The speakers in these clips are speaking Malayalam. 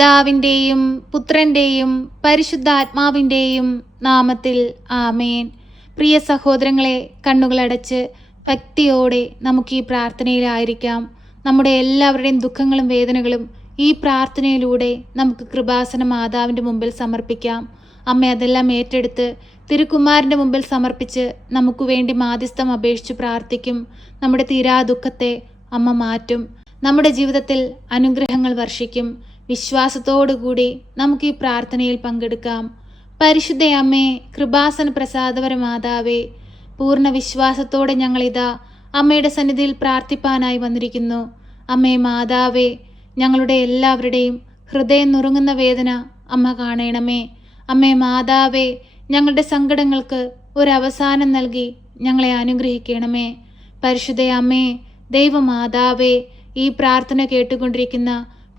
പിതാവിന്റെയും പുത്രന്റെയും പരിശുദ്ധാത്മാവിന്റെയും നാമത്തിൽ ആമേൻ. പ്രിയ സഹോദരങ്ങളെ കണ്ണുകളടച്ച് ഭക്തിയോടെ നമുക്ക് ഈ പ്രാർത്ഥനയിലായിരിക്കാം. നമ്മുടെ എല്ലാവരുടെയും ദുഃഖങ്ങളും വേദനകളും ഈ പ്രാർത്ഥനയിലൂടെ നമുക്ക് കൃപാസന മാതാവിന്റെ മുമ്പിൽ സമർപ്പിക്കാം. അമ്മ അതെല്ലാം ഏറ്റെടുത്ത് തിരുക്കുമാരന്റെ മുമ്പിൽ സമർപ്പിച്ച് നമുക്ക് വേണ്ടി മാധ്യസ്ഥം അപേക്ഷിച്ച് പ്രാർത്ഥിക്കും. നമ്മുടെ തീരാ ദുഃഖത്തെ അമ്മ മാറ്റും. നമ്മുടെ ജീവിതത്തിൽ അനുഗ്രഹങ്ങൾ വർഷിക്കും. വിശ്വാസത്തോടുകൂടി നമുക്ക് ഈ പ്രാർത്ഥനയിൽ പങ്കെടുക്കാം. പരിശുദ്ധ അമ്മേ കൃപാസന പ്രസാദവര മാതാവേ പൂർണ വിശ്വാസത്തോടെ ഞങ്ങളിതാ അമ്മയുടെ സന്നിധിയിൽ പ്രാർത്ഥിപ്പാനായി വന്നിരിക്കുന്നു. അമ്മേ മാതാവേ ഞങ്ങളുടെ എല്ലാവരുടെയും ഹൃദയം നുറുങ്ങുന്ന വേദന അമ്മ കാണണമേ. അമ്മേ മാതാവേ ഞങ്ങളുടെ സങ്കടങ്ങൾക്ക് ഒരവസാനം നൽകി ഞങ്ങളെ അനുഗ്രഹിക്കണമേ. പരിശുദ്ധ അമ്മേ ദൈവമാതാവേ ഈ പ്രാർത്ഥന കേട്ടുകൊണ്ടിരിക്കുന്ന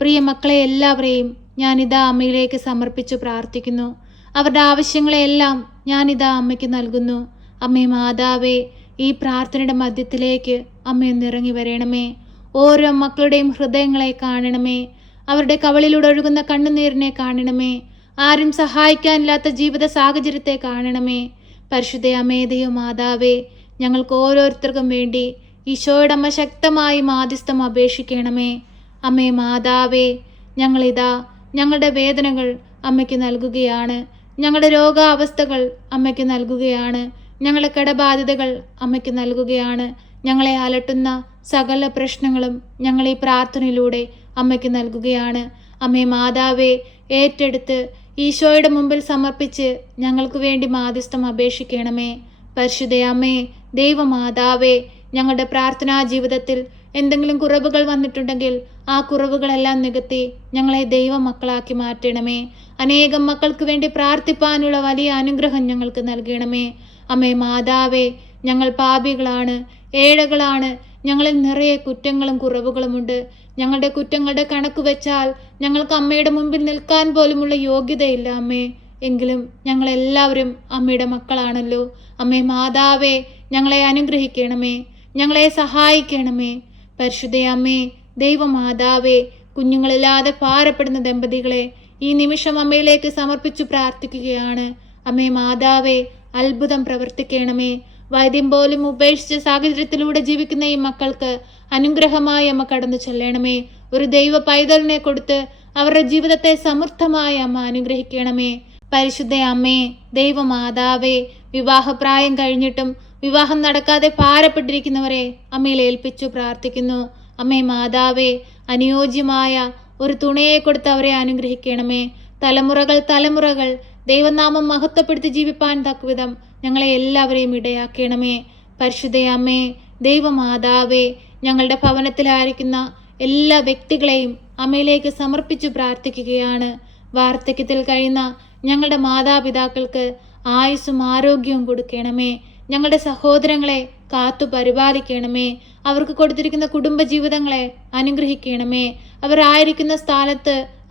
പ്രിയ മക്കളെ എല്ലാവരെയും ഞാനിതാ അമ്മയിലേക്ക് സമർപ്പിച്ചു പ്രാർത്ഥിക്കുന്നു. അവരുടെ ആവശ്യങ്ങളെല്ലാം ഞാനിതാ അമ്മയ്ക്ക് നൽകുന്നു. അമ്മേ മാതാവേ ഈ പ്രാർത്ഥനയുടെ മധ്യത്തിലേക്ക് അമ്മയൊന്ന് ഇറങ്ങി വരണമേ. ഓരോ മക്കളുടെയും ഹൃദയങ്ങളെ കാണണമേ. അവരുടെ കവളിലൂടെ ഒഴുകുന്ന കണ്ണുനീരിനെ കാണണമേ. ആരും സഹായിക്കാനില്ലാത്ത ജീവിത സാഹചര്യത്തെ കാണണമേ. പരിശുദ്ധ അമേദയോ മാതാവേ ഞങ്ങൾക്ക് ഓരോരുത്തർക്കും വേണ്ടി ഈശോയുടെ അമ്മ ശക്തമായി മാധ്യസ്ഥം അപേക്ഷിക്കണമേ. അമ്മേ മാതാവേ ഞങ്ങളിതാ ഞങ്ങളുടെ വേദനകൾ അമ്മയ്ക്ക് നൽകുകയാണ്. ഞങ്ങളുടെ രോഗാവസ്ഥകൾ അമ്മയ്ക്ക് നൽകുകയാണ്. ഞങ്ങളുടെ കടബാധ്യതകൾ അമ്മയ്ക്ക് നൽകുകയാണ്. ഞങ്ങളെ അലട്ടുന്ന സകല പ്രശ്നങ്ങളും ഞങ്ങൾ ഈ പ്രാർത്ഥനയിലൂടെ അമ്മയ്ക്ക് നൽകുകയാണ്. അമ്മേ മാതാവേ ഏറ്റെടുത്ത് ഈശോയുടെ മുമ്പിൽ സമർപ്പിച്ച് ഞങ്ങൾക്ക് വേണ്ടി മാധ്യസ്ഥം അപേക്ഷിക്കണമേ. പരിശുദ്ധ അമ്മേ ദൈവമാതാവേ ഞങ്ങളുടെ പ്രാർത്ഥനാ ജീവിതത്തിൽ എന്തെങ്കിലും കുറവുകൾ വന്നിട്ടുണ്ടെങ്കിൽ ആ കുറവുകളെല്ലാം നികത്തി ഞങ്ങളെ ദൈവമക്കളാക്കി മാറ്റണമേ. അനേകം മക്കൾക്ക് വേണ്ടി പ്രാർത്ഥിപ്പാനുള്ള വലിയ അനുഗ്രഹം ഞങ്ങൾക്ക് നൽകണമേ. അമ്മേ മാതാവേ ഞങ്ങൾ പാപികളാണ് ഏഴകളാണ്. ഞങ്ങളിൽ നിറയെ കുറ്റങ്ങളും കുറവുകളുമുണ്ട് ഞങ്ങളുടെ കുറ്റങ്ങളുടെ കണക്ക് വെച്ചാൽ ഞങ്ങൾക്ക് അമ്മയുടെ മുമ്പിൽ നിൽക്കാൻ പോലുമുള്ള യോഗ്യതയില്ല അമ്മേ. എങ്കിലും ഞങ്ങളെല്ലാവരും അമ്മയുടെ മക്കളാണല്ലോ. അമ്മേ മാതാവേ ഞങ്ങളെ അനുഗ്രഹിക്കണമേ. ഞങ്ങളെ സഹായിക്കണമേ. പരിശുദ്ധ അമ്മേ ദൈവമാതാവേ കുഞ്ഞുങ്ങളില്ലാതെ ഭാരപ്പെടുന്ന ദമ്പതികളെ ഈ നിമിഷം അമ്മയിലേക്ക് സമർപ്പിച്ചു പ്രാർത്ഥിക്കുകയാണ്. അമ്മേ മാതാവേ അത്ഭുതം പ്രവർത്തിക്കണമേ. വൈദ്യം പോലും ഉപേക്ഷിച്ച സാഹചര്യത്തിലൂടെ ജീവിക്കുന്ന ഈ മക്കൾക്ക് അനുഗ്രഹമായി അമ്മ കടന്നു ചെല്ലണമേ. ഒരു ദൈവ പൈതലിനെ കൊടുത്ത് അവരുടെ ജീവിതത്തെ സമൃദ്ധമായി അമ്മ അനുഗ്രഹിക്കണമേ. പരിശുദ്ധ അമ്മേ ദൈവമാതാവേ വിവാഹപ്രായം കഴിഞ്ഞിട്ടും വിവാഹം നടക്കാതെ ഭാരപ്പെട്ടിരിക്കുന്നവരെ അമ്മയിൽ ഏൽപ്പിച്ചു പ്രാർത്ഥിക്കുന്നു. അമ്മേ മാതാവേ അനുയോജ്യമായ ഒരു തുണയെ കൊടുത്ത് അവരെ അനുഗ്രഹിക്കണമേ. തലമുറകൾ തലമുറകൾ ദൈവനാമം മഹത്വപ്പെടുത്തി ജീവിപ്പാൻ തക്കവിധം ഞങ്ങളെ എല്ലാവരെയും ഇടയാക്കണമേ. പരിശുദ്ധയമ്മേ ദൈവമാതാവേ ഞങ്ങളുടെ ഭവനത്തിലായിരിക്കുന്ന എല്ലാ വ്യക്തികളെയും അമ്മയിലേക്ക് സമർപ്പിച്ചു പ്രാർത്ഥിക്കുകയാണ്. വാർദ്ധക്യത്തിൽ കഴിയുന്ന ഞങ്ങളുടെ മാതാപിതാക്കൾക്ക് ആയുസ്സും ആരോഗ്യവും കൊടുക്കണമേ. ഞങ്ങളുടെ സഹോദരങ്ങളെ കാത്തു പരിപാലിക്കണമേ. അവർക്ക് കൊടുത്തിരിക്കുന്ന കുടുംബജീവിതങ്ങളെ അനുഗ്രഹിക്കണമേ. അവർ ആയിരിക്കുന്ന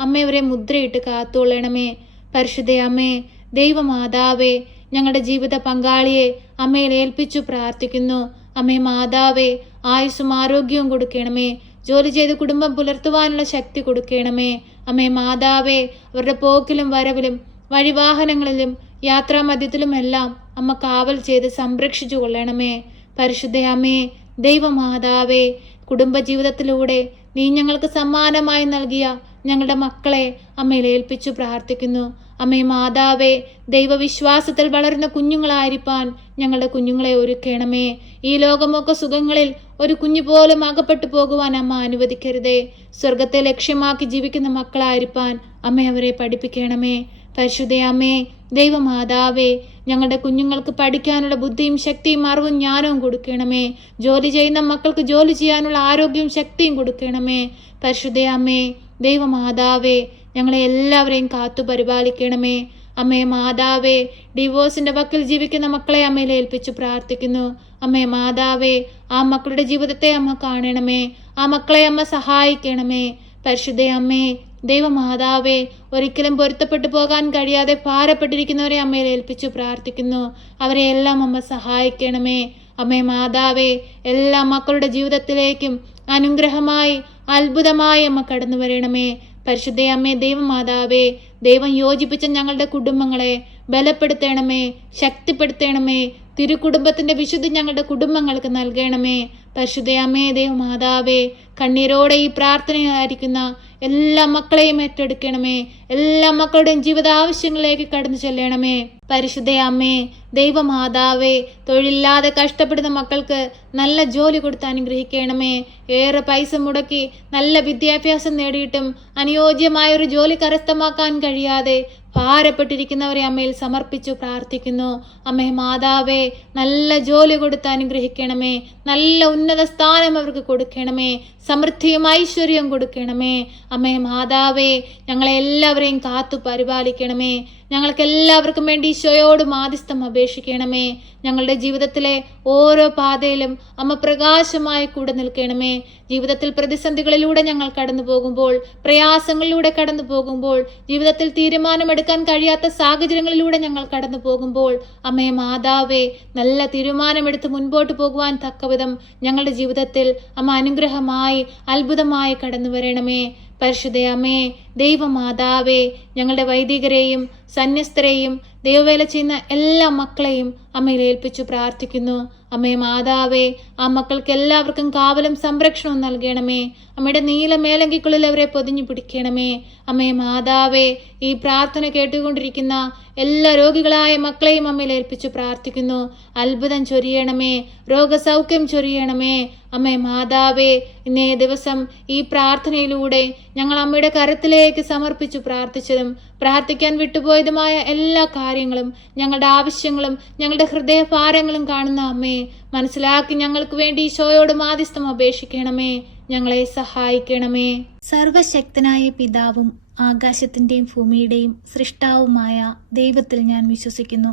അമ്മയവരെ മുദ്രയിട്ട് കാത്തുകൊള്ളണമേ. പരിശുദ്ധ അമ്മേ ദൈവമാതാവേ ഞങ്ങളുടെ ജീവിത പങ്കാളിയെ അമ്മയിൽ ഏൽപ്പിച്ചു പ്രാർത്ഥിക്കുന്നു. അമ്മേ മാതാവേ ആയുസ്സും ആരോഗ്യവും കൊടുക്കണമേ. ജോലി ചെയ്ത് കുടുംബം പുലർത്തുവാനുള്ള ശക്തി കൊടുക്കണമേ. അമ്മേ മാതാവേ അവരുടെ പോക്കിലും വരവിലും വഴിവാഹനങ്ങളിലും യാത്രാമധ്യത്തിലുമെല്ലാം അമ്മ കാവൽ ചെയ്ത് സംരക്ഷിച്ചു കൊള്ളണമേ. പരിശുദ്ധയമ്മേ ദൈവമാതാവേ കുടുംബജീവിതത്തിലൂടെ നീ ഞങ്ങൾക്ക് സമ്മാനമായി നൽകിയ ഞങ്ങളുടെ മക്കളെ അമ്മയിൽ ഏൽപ്പിച്ചു പ്രാർത്ഥിക്കുന്നു. അമ്മേ മാതാവേ ദൈവവിശ്വാസത്തിൽ വളരുന്ന കുഞ്ഞുങ്ങളായിരിക്കാൻ ഞങ്ങളുടെ കുഞ്ഞുങ്ങളെ ഒരുക്കണമേ. ഈ ലോകമൊക്കെ സുഖങ്ങളിൽ ഒരു കുഞ്ഞു പോലും അകപ്പെട്ടു പോകുവാൻ അമ്മ അനുവദിക്കരുതേ. സ്വർഗത്തെ ലക്ഷ്യമാക്കി ജീവിക്കുന്ന മക്കളായിരിക്കാൻ അമ്മ അവരെ പഠിപ്പിക്കണമേ. പരിശുദ്ധയമ്മേ ദൈവമാതാവേ ഞങ്ങളുടെ കുഞ്ഞുങ്ങൾക്ക് പഠിക്കാനുള്ള ബുദ്ധിയും ശക്തിയും അറിവും ജ്ഞാനവും കൊടുക്കണമേ. ജോലി ചെയ്യുന്ന മക്കൾക്ക് ജോലി ചെയ്യാനുള്ള ആരോഗ്യവും ശക്തിയും കൊടുക്കണമേ. പരിശുദ്ധ അമ്മേ ദൈവമാതാവേ ഞങ്ങളെ എല്ലാവരെയും കാത്തു പരിപാലിക്കണമേ. അമ്മേ മാതാവേ ഡിവോഴ്സിന്റെ വക്കിൽ ജീവിക്കുന്ന മക്കളെ അമ്മയിൽ ഏൽപ്പിച്ചു പ്രാർത്ഥിക്കുന്നു. അമ്മേ മാതാവേ ആ മക്കളുടെ ജീവിതത്തെ അമ്മ കാണണമേ. ആ മക്കളെ അമ്മ സഹായിക്കണമേ. പരിശുദ്ധ അമ്മേ ദൈവമാതാവേ ഒരിക്കലും പൊരുത്തപ്പെട്ടു പോകാൻ കഴിയാതെ ഭാരപ്പെട്ടിരിക്കുന്നവരെ അമ്മയിൽ ഏൽപ്പിച്ചു പ്രാർത്ഥിക്കുന്നു. അവരെ എല്ലാം അമ്മ സഹായിക്കണമേ. അമ്മേ മാതാവേ എല്ലാ മക്കളുടെ ജീവിതത്തിലേക്കും അനുഗ്രഹമായി അത്ഭുതമായി അമ്മ കടന്നു വരണമേ. പരിശുദ്ധ അമ്മേ ദൈവമാതാവേ ദൈവം യോജിപ്പിച്ച ഞങ്ങളുടെ കുടുംബങ്ങളെ ബലപ്പെടുത്തണമേ ശക്തിപ്പെടുത്തണമേ. തിരുക്കുടുംബത്തിന്റെ വിശുദ്ധി ഞങ്ങളുടെ കുടുംബങ്ങൾക്ക് നൽകണമേ. പരിശുദ്ധ അമ്മേ ദൈവമാതാവേ കണ്ണീരോടെ ഈ പ്രാർത്ഥനയായിരിക്കുന്ന എല്ലാ മക്കളെയും ഏറ്റെടുക്കണമേ. എല്ലാ മക്കളുടെയും ജീവിത ആവശ്യങ്ങളിലേക്ക് കടന്നു ചെല്ലണമേ. പരിശുദ്ധ അമ്മേ ദൈവമാതാവേ തൊഴിലില്ലാതെ കഷ്ടപ്പെടുന്ന മക്കൾക്ക് നല്ല ജോലി കൊടുത്ത് അനുഗ്രഹിക്കണമേ. ഏറെ പൈസ മുടക്കി നല്ല വിദ്യാഭ്യാസം നേടിയിട്ടും അനുയോജ്യമായ ഒരു ജോലി കരസ്ഥമാക്കാൻ കഴിയാതെ ഭാരപ്പെട്ടിരിക്കുന്നവരെ അമ്മയിൽ സമർപ്പിച്ചു പ്രാർത്ഥിക്കുന്നു. അമ്മേ മാതാവേ നല്ല ജോലി കൊടുത്ത് അനുഗ്രഹിക്കണമേ. നല്ല ഉന്നത സ്ഥാനം അവർക്ക് കൊടുക്കണമേ. സമൃദ്ധിയും ഐശ്വര്യവും കൊടുക്കണമേ. അമ്മേ മാതാവേ ഞങ്ങളെ എല്ലാവരെയും കാത്തു പരിപാലിക്കണമേ. ഞങ്ങൾക്ക് എല്ലാവർക്കും വേണ്ടി ഈശോയോട് മാധ്യസ്ഥം അപേക്ഷിക്കണമേ. ഞങ്ങളുടെ ജീവിതത്തിലെ ഓരോ പാതയിലും അമ്മ പ്രകാശമായി കൂടെ നിൽക്കണമേ. ജീവിതത്തിൽ പ്രതിസന്ധികളിലൂടെ ഞങ്ങൾ കടന്നു പോകുമ്പോൾ പ്രയാസങ്ങളിലൂടെ കടന്നു പോകുമ്പോൾ ജീവിതത്തിൽ തീരുമാനമെടുക്കാൻ കഴിയാത്ത സാഹചര്യങ്ങളിലൂടെ ഞങ്ങൾ കടന്നു പോകുമ്പോൾ അമ്മേ മാതാവേ നല്ല തീരുമാനമെടുത്ത് മുൻപോട്ട് പോകുവാൻ തക്കവിധം ഞങ്ങളുടെ ജീവിതത്തിൽ അമ്മ അനുഗ്രഹമായി അത്ഭുതമായി കടന്നു വരണമേ. പരിശുദ്ധ അമ്മേ ദൈവമാതാവേ ഞങ്ങളുടെ വൈദികരെയും സന്യസ്തരെയും ദൈവവേല ചെയ്യുന്ന എല്ലാ മക്കളെയും അമ്മയിൽ ഏൽപ്പിച്ചു പ്രാർത്ഥിക്കുന്നു. അമ്മേ മാതാവേ ആ മക്കൾക്ക് എല്ലാവർക്കും കാവലും സംരക്ഷണവും നൽകണമേ. അമ്മയുടെ നീല മേലങ്കിക്കുള്ളിൽ അവരെ പൊതിഞ്ഞു പിടിക്കണമേ. അമ്മേ മാതാവേ ഈ പ്രാർത്ഥന കേട്ടുകൊണ്ടിരിക്കുന്ന എല്ലാ രോഗികളായ മക്കളെയും അമ്മയിൽ ഏൽപ്പിച്ചു പ്രാർത്ഥിക്കുന്നു. അത്ഭുതം ചൊരിയണമേ രോഗസൗഖ്യം ചൊരിയണമേ. അമ്മേ മാതാവേ ഇന്നേ ദിവസം ഈ പ്രാർത്ഥനയിലൂടെ ഞങ്ങൾ അമ്മയുടെ കരത്തിലേക്ക് സമർപ്പിച്ചു പ്രാർത്ഥിച്ചതും പ്രാർത്ഥിക്കാൻ വിട്ടുപോയതുമായ എല്ലാ കാര്യങ്ങളും ഞങ്ങളുടെ ആവശ്യങ്ങളും ഞങ്ങളുടെ ഹൃദയഭാരങ്ങളും കാണുന്ന അമ്മേ മനസ്സിലാക്കി ഞങ്ങൾക്ക് വേണ്ടി ഈശോയോട് മാധ്യസ്ഥം അപേക്ഷിക്കണമേ ഞങ്ങളെ സഹായിക്കണമേ. സർവശക്തനായ പിതാവും ആകാശത്തിന്റെയും ഭൂമിയുടെയും സൃഷ്ടാവുമായ ദൈവത്തിൽ ഞാൻ വിശ്വസിക്കുന്നു.